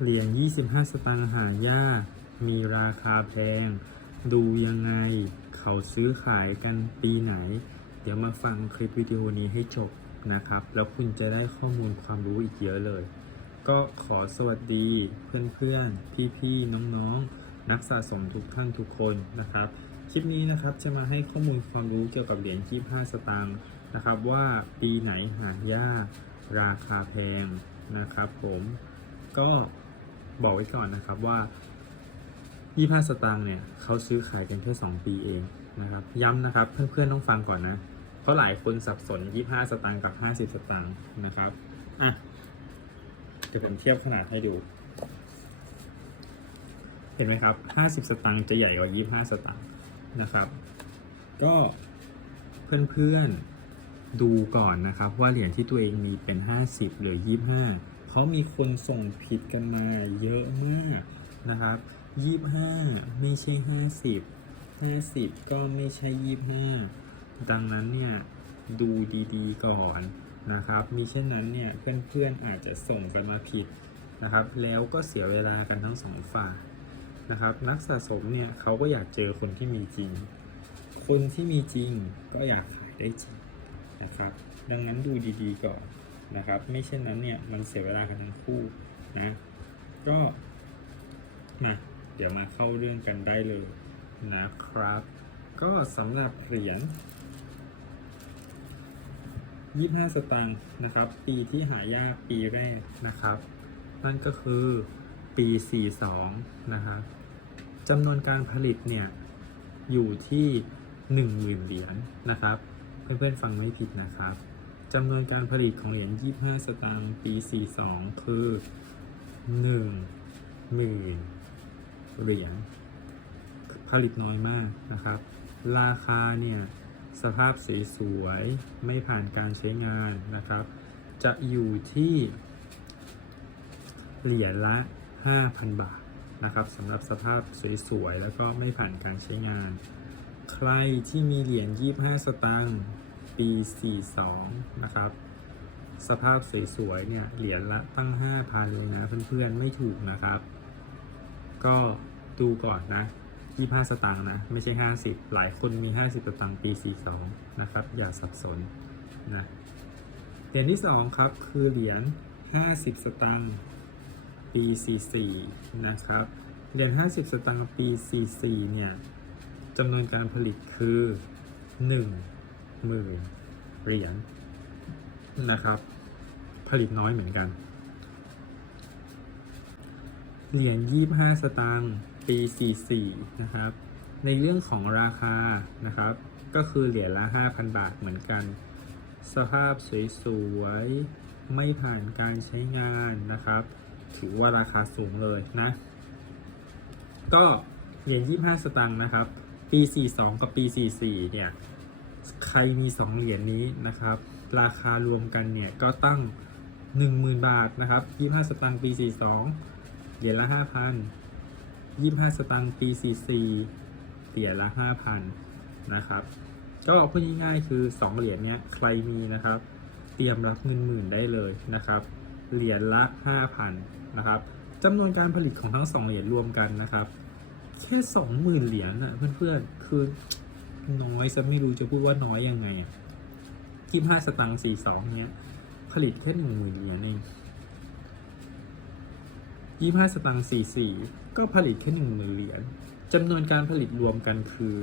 เหรียญ 25 สตางค์หายาก มีราคาแพง ดูยังไง เขาซื้อขายกันปีไหน เดี๋ยวมาฟังคลิปวิดีโอนี้ให้จบนะครับ แล้วคุณจะได้ข้อมูลความรู้อีกเยอะเลย ก็ขอสวัสดีเพื่อนๆ พี่ๆ น้องๆ นักสะสมทุกท่านทุกคนนะครับ คลิปนี้นะครับจะมาให้ข้อมูลความรู้เกี่ยวกับเหรียญ 25 สตางค์นะครับว่าปีไหนหายาก ราคาแพงนะครับผม ก็ บอกไว้ก่อนนะครับว่า 25 สตางค์เนี่ยเขาซื้อขายกันแค่ 2 ปีเองนะครับ ย้ำนะครับเพื่อนๆต้องฟังก่อนนะ เพราะหลายคนสับสน 25 สตางค์กับ 50 สตางค์นะครับ อะ เดี๋ยวผมเทียบขนาดให้ดู เห็นไหมครับ 50 สตางค์จะใหญ่กว่า 25 สตางค์นะครับ ก็เพื่อนๆดูก่อนนะครับว่าเหรียญที่ตัวเองมีเป็น 50 หรือ 25 เพรามีคนส่งผิดกันมาเยอะมากนะครับ25ไม่ใช่50 50ก็ไม่ใช่25ดังนั้นเนี่ยดูดีๆก่อนนะครับมิเช่นนั้นเนี่ยเพื่อนๆอาจจะส่งกันมาผิดนะครับ แล้วก็เสียเวลากันทั้งสองฝ่ายนะครับ นักสะสมเนี่ยเขาก็อยากเจอคนที่มีจริง คนที่มีจริงก็อยากขายได้จริงนะครับ ดังนั้นดูดีๆก่อน นะครับ ไม่เช่นนั้นเนี่ยมันเสียเวลากันทั้งคู่นะก็มาเดี๋ยวมาเข้าเรื่องกันได้เลยนะครับ ก็สำหรับเหรียญ25 สตางค์นะครับ ปีที่หายากปีแรกนะครับ นั่นก็คือปี 42 นะครับจำนวนการผลิตเนี่ย อยู่ที่ 10,000 เหรียญนะครับ เพื่อนๆ ฟังไม่ผิดนะครับ จำนวนการผลิตของเหรียญ 25 สตางค์ ปี 42 คือ10,000เหรียญ ผลิตน้อยมากนะครับ ราคาเนี่ย สภาพสวยๆ ไม่ผ่านการใช้งานนะครับ จะอยู่ที่ เหรียญละ 5,000 บาทนะครับสำหรับสภาพสวยๆ แล้วก็ไม่ผ่านการใช้งาน ใครที่มีเหรียญ 25 สตางค์ ปี 42 นะครับ สภาพสวยๆ เนี่ย เหรียญละตั้ง 5,000 เลยนะ เพื่อนๆ ไม่ถูกนะครับ ก็ดูก่อนนะ 25 สตางค์นะ ไม่ใช่ 50 หลายคนมี 50 สตางค์ปี 42 นะครับ อย่าสับสนนะ เหรียญที่ 2 ครับ คือเหรียญ 50 สตางค์ปี 44 นะครับ เหรียญ 50 สตางค์ปี 44 เนี่ยจำนวนการผลิตคือ 1 หมื่นเหรียญนะครับ ผลิตน้อยเหมือนกัน เหรียญ25สตางค์ปี44นะครับ ในเรื่องของราคานะครับ ก็คือเหรียญละ5,000บาทเหมือนกัน สภาพสวยๆ ไม่ผ่านการใช้งานนะครับ ถือว่าราคาสูงเลยนะ ก็เหรียญ25สตางค์นะครับ ปี 42 กับปี 44 เนี่ย ใครมี 2 เหรียญนี้นะครับ ราคารวมกันเนี่ยก็ตั้ง 10,000 บาทนะครับ 25 สตางค์ปี 42 เหรียญละ 5,000 25 สตางค์ปี 44 เหรียญละ 5,000 นะครับ ก็พูดง่ายๆคือ 2 เหรียญเนี้ยใครมีนะครับ เตรียมรับเงินหมื่นได้เลยนะครับ เหรียญละ 5,000 นะครับจำนวนการผลิตของทั้ง 2 เหรียญรวมกันนะครับ แค่ 20,000 เหรียญนะเพื่อนๆ คือ น้อยจะไม่รู้จะพูดว่าน้อยยังไงอะ25สตางค์42เนี้ย ผลิตแค่10,000เหรียญเอง25สตางค์44ก็ผลิตแค่10,000เหรียญจำนวนการผลิตรวมกันคือ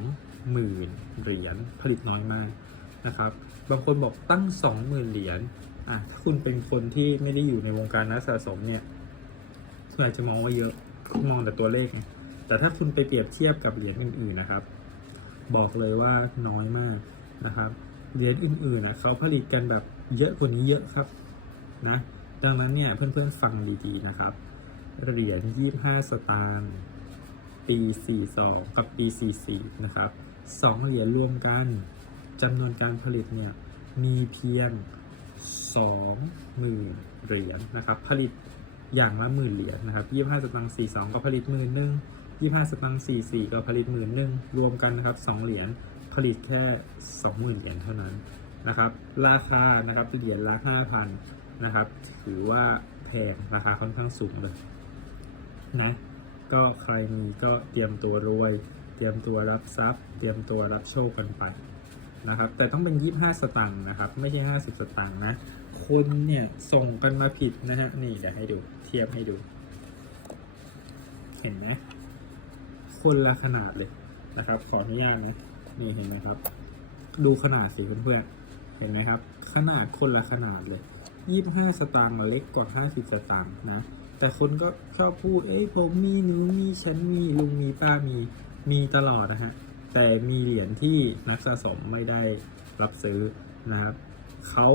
20,000เหรียญผลิตน้อยมากนะครับ บางคนบอกตั้ง20,000เหรียญอะถ้าคุณเป็นคนที่ไม่ได้อยู่ในวงการนักสะสมเนี่ยคุณอาจจะมองว่าเยอะมองแต่ตัวเลข แต่ถ้าคุณไปเปรียบเทียบกับเหรียญอื่นๆนะครับ บอกเลยว่าน้อยมากนะครับเหรียญอื่นๆนะเขาผลิตกันแบบเยอะกว่านี้เยอะครับนะดังนั้นเนี่ยเพื่อนๆฟังดีๆนะครับ เหรียญ25 สตางค์ปี 42 กับปี 44 นะครับ2เหรียญรวมกันจำนวนการผลิตเนี่ยมีเพียง 20,000เหรียญนะครับผลิตอย่างละหมื่นเหรียญนะครับ25 สตางค์42 ก็ผลิตหมื่นหนึ่ง 25สตางค์44ก็ผลิตหมื่นหนึ่งรวมกันนะครับ2เหรียญผลิตแค่20,000เหรียญเท่านั้นนะครับราคานะครับเหรียญละ5,000นนะครับถือว่าแพงราคาค่อนข้างสูงเลยนะก็ใครมีก็เตรียมตัวรวย เตรียมตัวรับทรัพย์ เตรียมตัวรับโชคกันไปนะครับ แต่ต้องเป็น 25 สตางค์นะครับ ไม่ใช่ 50 สตางค์นะ คนเนี่ยส่งกันมาผิดนะฮะนี่เดี๋ยวให้ดูเทียบให้ดู เห็นไหม คนละขนาดเลยนะครับ ขออนุญาตนะนี่เห็นไหมครับ ดูขนาดสิเพื่อนๆเห็นไหมครับ ขนาดคนละขนาดเลย25สตางค์เล็กกว่า50สตางค์นะ แต่คนก็ชอบพูด เอ้ยผมมีหนูมีฉันมีลุงมีป้ามีมีตลอดนะฮะ แต่มีเหรียญที่นักสะสมไม่ได้รับซื้อนะครับเขา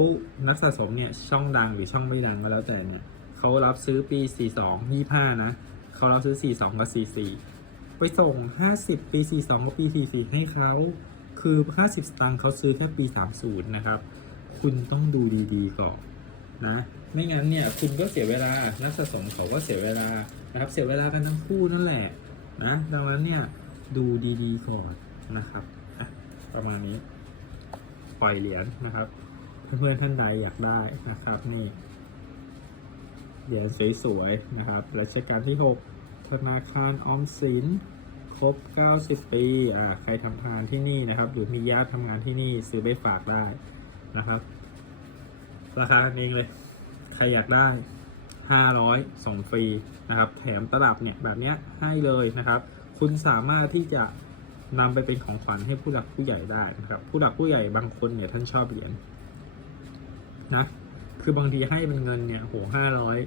นักสะสมเนี่ยช่องดังหรือช่องไม่ดังก็แล้วแต่เนี่ยเขารับซื้อปี 42 25 นะเขารับซื้อ 42 กับ 44 ไปส่ง 50 ปี 42กับปี 44 ให้เขา คือ 50 สตางค์เขาซื้อแค่ปี 30 นะครับ คุณต้องดูดีๆก่อนนะ ไม่งั้นเนี่ย คุณก็เสียเวลา นักสะสมเขาก็เสียเวลา นะครับ เสียเวลากันทั้งคู่นั่นแหละ นะ ดังนั้นเนี่ย ดูดีๆก่อนนะครับอะประมาณนี้ ปล่อยเหรียญนะครับ เพื่อนๆท่านใดอยากได้นะครับ นี่ เหรียญสวยๆนะครับ รัชกาลที่ 6 ธนาคารออมสิน ครบ 90 ปี อ่า ใครทำงานที่นี่นะครับ หรือมีญาติทำงานที่นี่ซื้อไปฝากได้นะครับ ราคาเองเลย ใครอยากได้ 500ส่งฟรีนะครับ แถมตลับเนี่ยแบบเนี้ยให้เลยนะครับ คุณสามารถที่จะนำไปเป็นของขวัญให้ผู้หลักผู้ใหญ่ได้นะครับ ผู้หลักผู้ใหญ่บางคนเนี่ยท่านชอบเหรียญนะ คือบางทีให้เป็นเงินเนี่ยโหห้าร้อย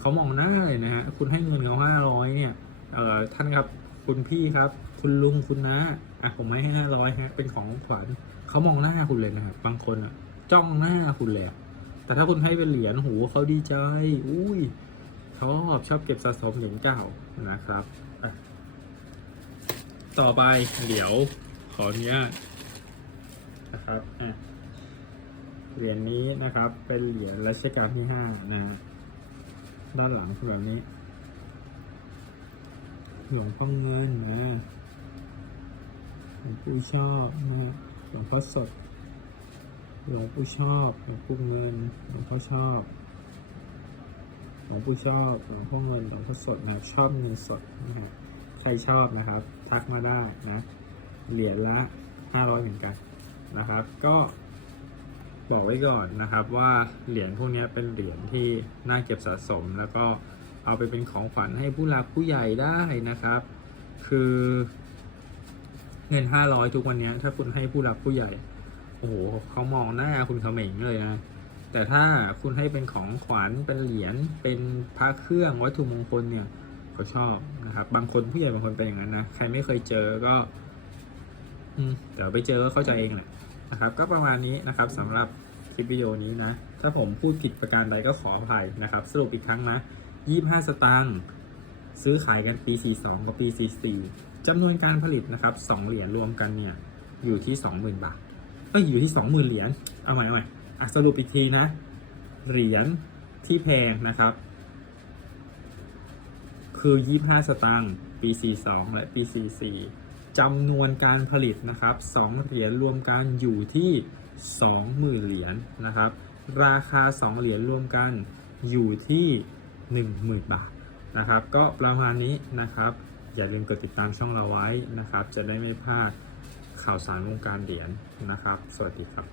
เขามองหน้าเลยนะฮะคุณให้เงินเขาห้าร้อยเนี่ยเอ่อท่านครับคุณพี่ครับ คุณลุงคุณนะอะผมไม่ให้ห้าร้อยฮะเป็นของขวัญเขามองหน้าคุณเลยนะครับบางคนอะจ้องหน้าคุณเลยแต่ถ้าคุณให้เป็นเหรียญโหเขาดีใจ อุ้ยชอบชอบเก็บสะสมเหรียญเก่านะครับอะต่อไปเดี๋ยวขออนุญาตนะครับเหรียญนี้นะครับเป็นเหรียญรัชกาลที่ห้านะ ด้านหลังคือแบบนี้ หลวงพ่อเงินนะหลวงปู่ชอบนะหลวงพ่อสด หลวงปู่ชอบหลวงปู่เงินหลวงพ่อชอบหลวงปู่ชอบหลวงพ่อเงินหลวงพ่อสดนะชอบเงินสดนะฮะใครชอบนะครับ ทักมาได้นะ เหรียญละห้าร้อยเหมือนกันนะครับ ก็ บอกไว้ก่อนนะครับว่าเหรียญพวกนี้เป็นเหรียญที่น่าเก็บสะสม แล้วก็เอาไปเป็นของขวัญให้ผู้หลักผู้ใหญ่ได้นะครับ คือเงิน 500 ทุกวันนี้ถ้าคุณให้ผู้หลักผู้ใหญ่ โอ้โหเขามองหน้าคุณเขม่งเลยนะแต่ถ้าคุณให้เป็นของขวัญเป็นเหรียญเป็นพระเครื่องวัตถุมงคลเนี่ยเขาชอบนะครับ บางคนผู้ใหญ่บางคนเป็นอย่างนั้นนะใครไม่เคยเจอก็ อืมเดี๋ยวไปเจอก็เข้าใจเองแหละ นะครับก็ประมาณนี้นะครับสำหรับคลิปวิดีโอนี้นะ ถ้าผมพูดผิดประการใดก็ขออภัยนะครับ สรุปอีกครั้งนะ 25 สตางค์ซื้อขายกันปี 42 กับปี 44จำนวนการผลิตนะครับ 2 เหรียญรวมกันเนี่ยอยู่ที่ 20,000 บาทเอ้ยอยู่ที่ 20,000 เหรียญเอาใหม่เอาใหม่อะสรุปอีกทีนะ เหรียญที่แพงนะครับ คือ 25 สตางค์ปี 42 และปี 44 จำนวนการผลิตนะครับ2เหรียญรวมกันอยู่ที่ 20,000 เหรียญนะครับ ราคา 2 เหรียญรวมกันอยู่ที่ 10,000 บาทนะครับ ก็ประมาณนี้นะครับ อย่าลืมกดติดตามช่องเราไว้นะครับ จะได้ไม่พลาดข่าวสารวงการเหรียญนะครับ สวัสดีครับ